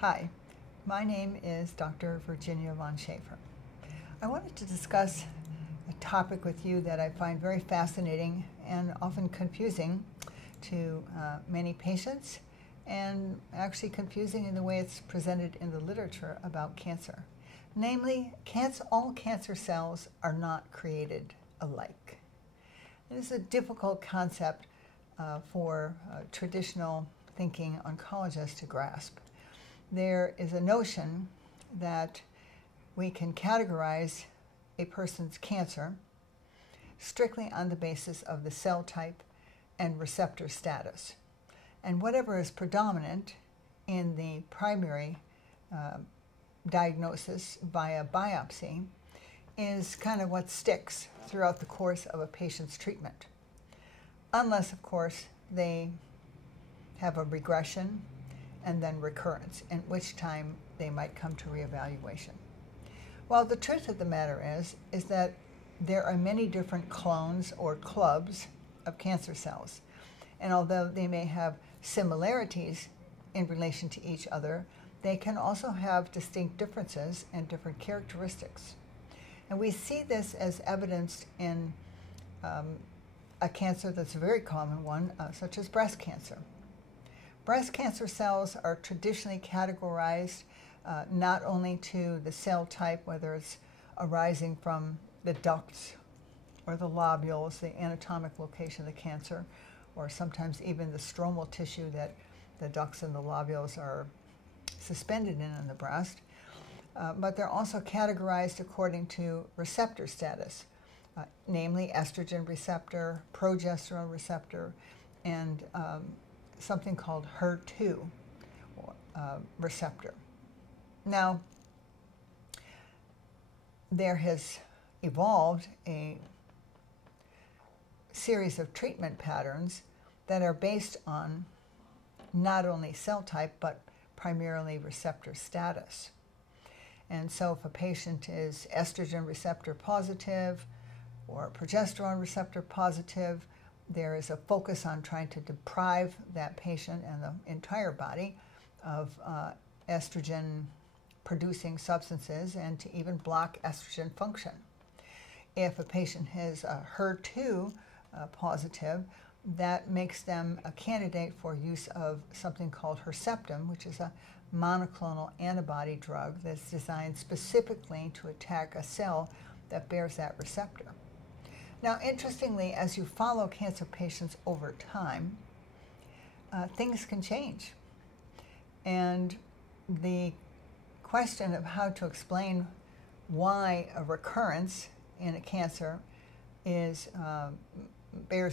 Hi, my name is Dr. Virginia von Schaefer. I wanted to discuss a topic with you that I find very fascinating and often confusing to many patients, and actually confusing in the way it's presented in the literature about cancer. Namely, all cancer cells are not created alike. This is a difficult concept for traditional thinking oncologists to grasp. There is a notion that we can categorize a person's cancer strictly on the basis of the cell type and receptor status. And whatever is predominant in the primary diagnosis via biopsy is kind of what sticks throughout the course of a patient's treatment. Unless, of course, they have a regression and then recurrence, in which time they might come to reevaluation. Well, the truth of the matter is that there are many different clones or clubs of cancer cells. And although they may have similarities in relation to each other, they can also have distinct differences and different characteristics. And we see this as evidenced in a cancer that's a very common one, such as breast cancer. Breast cancer cells are traditionally categorized not only to the cell type, whether it's arising from the ducts or the lobules, the anatomic location of the cancer, or sometimes even the stromal tissue that the ducts and the lobules are suspended in the breast. But they're also categorized according to receptor status, namely estrogen receptor, progesterone receptor, and something called HER2 receptor. Now, there has evolved a series of treatment patterns that are based on not only cell type, but primarily receptor status. And so if a patient is estrogen receptor positive or progesterone receptor positive, there is a focus on trying to deprive that patient and the entire body of estrogen producing substances and to even block estrogen function. If a patient has a HER2 positive, that makes them a candidate for use of something called Herceptin, which is a monoclonal antibody drug that's designed specifically to attack a cell that bears that receptor. Now, interestingly, as you follow cancer patients over time, things can change. And the question of how to explain why a recurrence in a cancer bears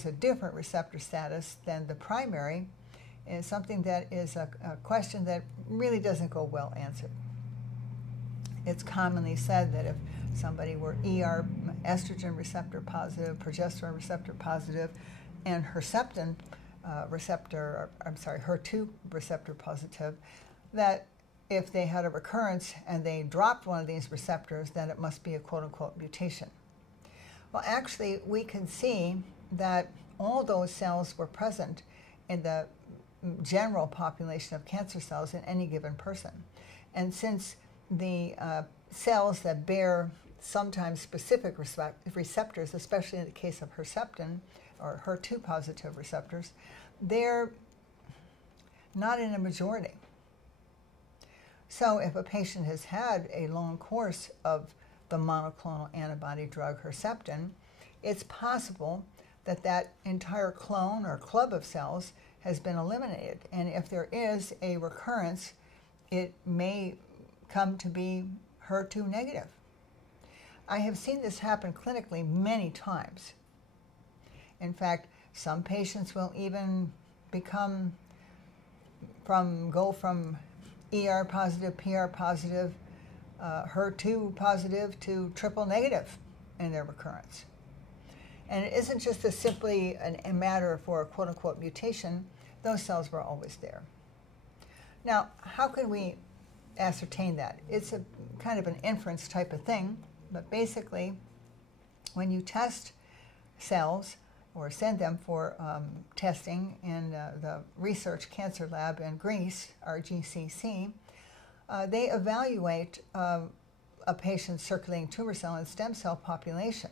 a different receptor status than the primary is something that is a question that really doesn't go well answered. It's commonly said that if somebody were estrogen receptor positive, progesterone receptor positive, and HER2 receptor positive, that if they had a recurrence and they dropped one of these receptors, then it must be a quote-unquote mutation. Well, actually, we can see that all those cells were present in the general population of cancer cells in any given person. And since the cells that bear sometimes specific receptors, especially in the case of Herceptin or HER2 positive receptors, they're not in a majority. So if a patient has had a long course of the monoclonal antibody drug Herceptin, it's possible that that entire clone or club of cells has been eliminated. And if there is a recurrence, it may come to be HER2 negative. I have seen this happen clinically many times. In fact, some patients will even go from ER positive, PR positive, HER2 positive to triple negative in their recurrence. And it isn't just simply a matter for a quote-unquote mutation. Those cells were always there. Now, how can we ascertain that? It's a kind of an inference type of thing, but basically, when you test cells or send them for testing in the research cancer lab in Greece, RGCC, they evaluate a patient's circulating tumor cell and stem cell population.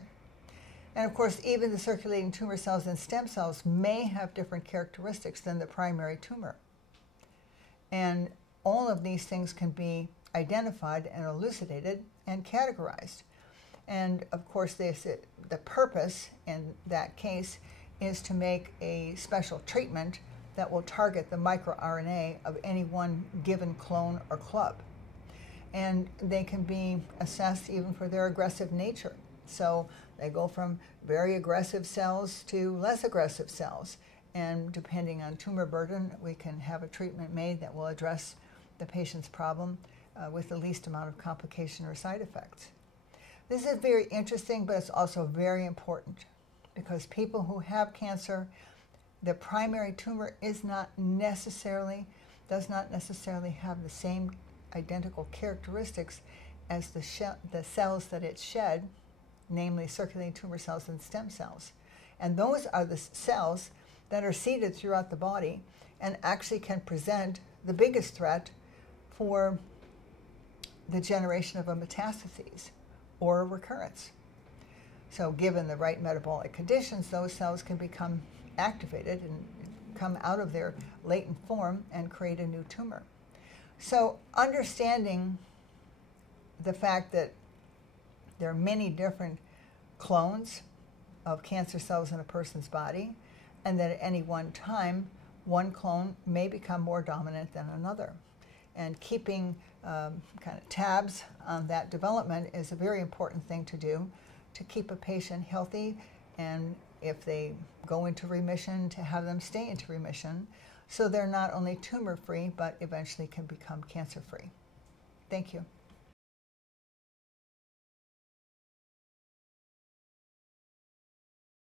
And of course, even the circulating tumor cells and stem cells may have different characteristics than the primary tumor. And all of these things can be identified and elucidated and categorized. And of course, the purpose in that case is to make a special treatment that will target the microRNA of any one given clone or club. And they can be assessed even for their aggressive nature. So they go from very aggressive cells to less aggressive cells. And depending on tumor burden, we can have a treatment made that will address the patient's problem with the least amount of complication or side effects. This is very interesting, but it's also very important because people who have cancer, the primary tumor does not necessarily have the same identical characteristics as the cells that it shed, namely circulating tumor cells and stem cells. And those are the cells that are seated throughout the body and actually can present the biggest threat for the generation of a metastases or a recurrence. So given the right metabolic conditions, those cells can become activated and come out of their latent form and create a new tumor. So understanding the fact that there are many different clones of cancer cells in a person's body, and that at any one time, one clone may become more dominant than another. And keeping kind of tabs on that development is a very important thing to do to keep a patient healthy, and if they go into remission, to have them stay into remission so they're not only tumor-free, but eventually can become cancer-free. Thank you.